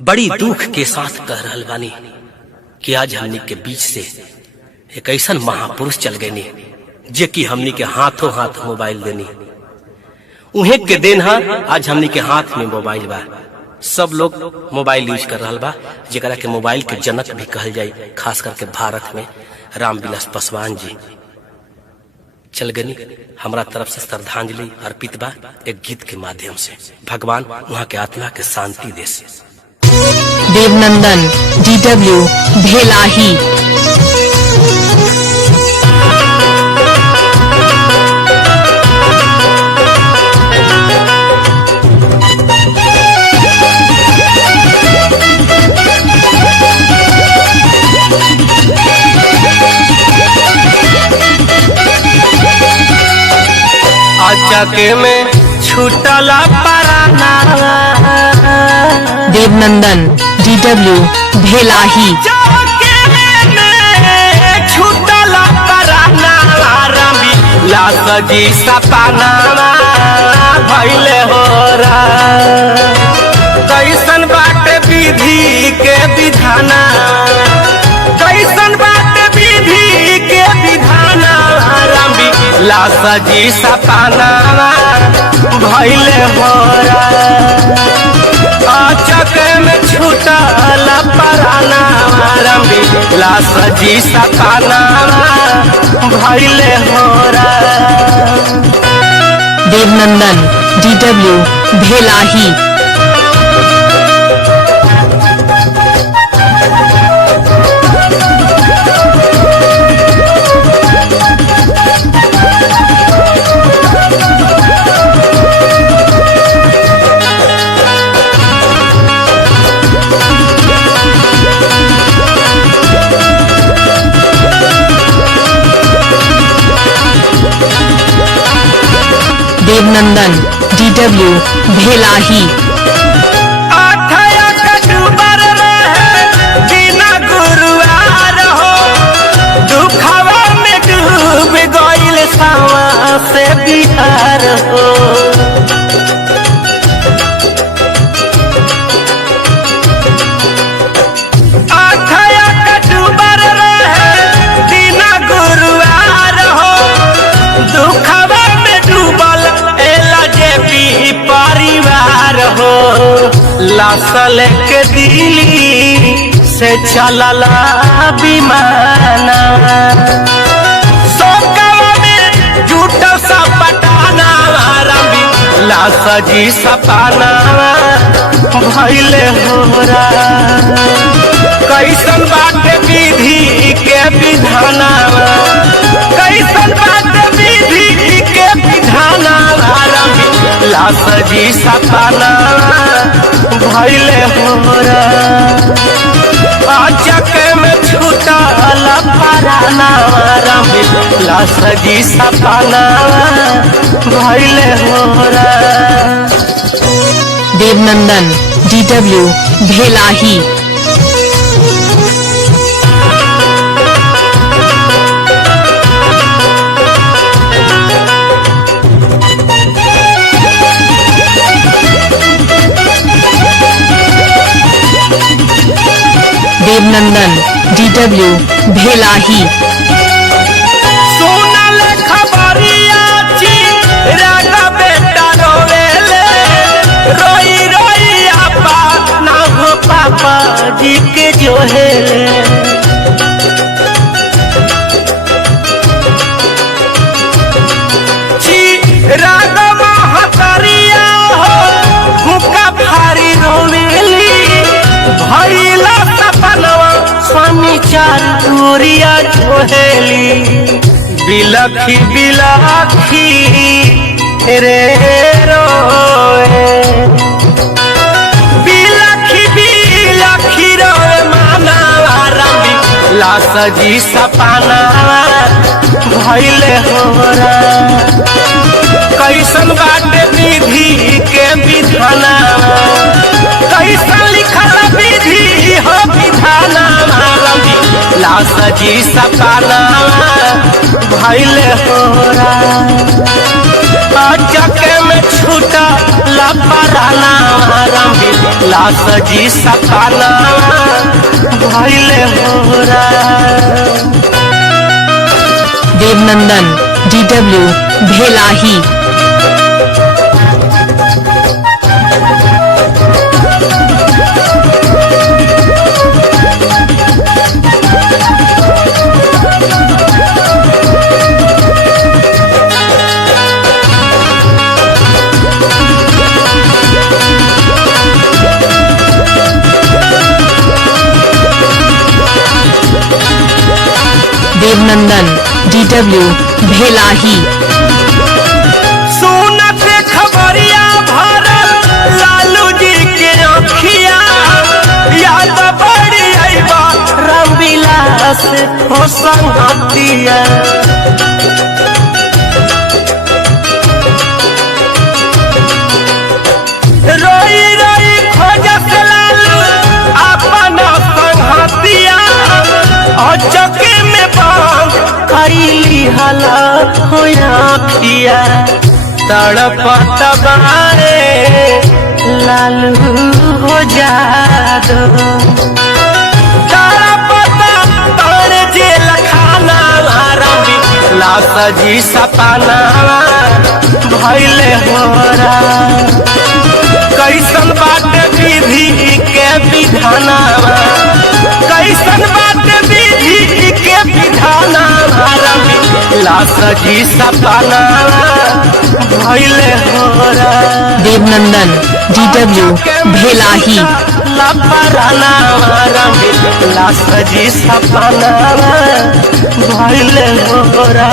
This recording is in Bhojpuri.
बड़ी दुख के साथ कह रहल बानी कि आज हमनी के बीच से एक ऐसा महापुरुष चल गए जे कि हमनी के हाथों हाथ मोबाइल देनी। उन्हें के दिन हा आज हमनी के हाथ में मोबाइल बा। सब लोग मोबाइल यूज कर रहा बा, जेकरा के मोबाइल के जनक भी कहल जाए। खास करके भारत में रामविलास पासवान जी चल गनी। हमरा तरफ से श्रद्धांजलि अर्पित बा एक गीत के माध्यम से। भगवान वहाँ के आत्मा के शांति दे। देवनंदन DW भेलाही। अचके में छूटला पराना। देवनंदन DW भेलाही। छूटला पराना रामविलास जी सपना भइले हो रा। कैसन बाटे विधि के विधाना, कैसन बाटे विधि के विधाना। रामविलास जी सपना भइले हो रा। अचक में छूटल पराना रामविलास जी सपना भइले हो रा। देवनंदन DW भेलाही। देवनंदन DW भेलाही। बिना गुरुआर हो दुखवा में डूब गइल सावा से बिहार हो। बिना गुरुआर हो दुखवा में डूबल परिवार हो। लासल के दिल्ली से चलला विमाना। सोकवा में जुटल सब पटाना रामविलास जी सपना भइले हो रा। कैसन बाटे विधि के विधाना, कैसन बाटे विधि के विधाना। रामविलास जी सपना भइले हो रा। अचक में छूटल पराना रामविलास जी सपना भइले हो रा। देवनंदन DW भेलाही। देवनंदन DW भेलाही। सुनल खबरिया राग बेटा रोवेले, रोई रोई आपा ना हो पापा जी के जोहेले। राग महतरिया हो भूखा भारी रोवेली। भइला सपनवा स्वामी चार दूरिया जोहेली। बिलखी बिलखी रे रोए, बिलखी बिलखी रोए माना रामविलास जी सपना भइले हो रा। कैसन बाटे विधि के विधाना, कैसन लिखल विधि हो विधाना। रामविलास जी सपना भइले हो रा। चके में छूटा लापराना लाश जी सकाना भइले होरा। देवनंदन DW भेलाही। देवनंदन DW भेलाही। सुनत खबरिया भरल लालू जी के अखिया याद बड़ी आइबा रामविलास हो संगतिया। रोई रोई खोजत लालू अपन संगतिया चके में बांध कैली हला होया तड़पत बारे लालू हो जादो। तड़पत तारे जेल खाना लाश जी सपाना भइले होरा। कैसन बात विधि के विधाना कैसन बात विधि के विधाना लाश जी सपाना भइले होरा। देवनंदन DW भेलाही। लापराना लाश जी सपाना भइले होरा।